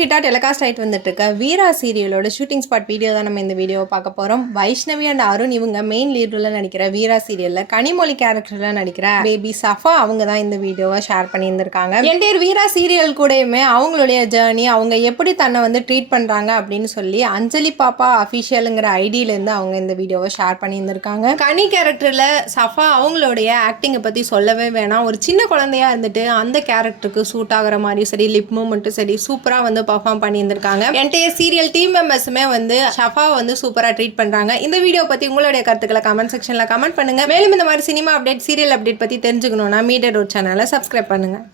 ஹிட்டா telecast ஆயிட்டு வந்துட்டு இருக்க வீரா சீரியலோட ஷூட்டிங் ஸ்பாட் வீடியோ தான் நம்ம இந்த வீடியோ பார்க்க போறோம். வைஷ்ணவி அண்ட் அருண் இவங்க மெயின் லீட்ல நடிக்கிற வீரா சீரியல்ல கனிமொழி கேரக்டர்ல நடிக்கிற பேபி சஃபா அவங்க தான் இந்த வீடியோவை ஷேர் பண்ணியிருந்திருக்காங்க. என்டையர் வீரா சீரியல் கூடயுமே அவங்களுடைய ஜேர்னி, அவங்க எப்படி தன்னை வந்து ட்ரீட் பண்றாங்க அப்படின்னு சொல்லி அஞ்சலி பாப்பா அஃபிஷியலுங்கிற ஐடியில இருந்து அவங்க இந்த வீடியோவை ஷேர் பண்ணியிருந்திருக்காங்க. கனி கேரக்டர்ல சஃபா அவங்களுடைய ஆக்டிங்கை பத்தி சொல்லவே வேணாம். ஒரு சின்ன குழந்தையா இருந்துட்டு அந்த கேரக்டருக்கு சூட் ஆகிற மாதிரி சரி, லிப் மூமெண்ட்டும் சரி சூப்பராக வந்து பர்ஃபார்ம் பண்ணியிருந்திருக்காங்க. என்டையர் சீரியல் டீம் மெம்பர்ஸுமே வந்து ஷஃபா வந்து சூப்பராக ட்ரீட் பண்ணுறாங்க. இந்த வீடியோ பற்றி உங்களுடைய கருத்துக்களை கமெண்ட் செக்ஷனில் கமெண்ட் பண்ணுங்கள். மேலும் இந்த மாதிரி சினிமா அப்டேட், சீரியல் அப்டேட் பற்றி தெரிஞ்சுக்கணும்னா மீடியா ரோட் சேனலை சப்ஸ்கிரைப் பண்ணுங்கள்.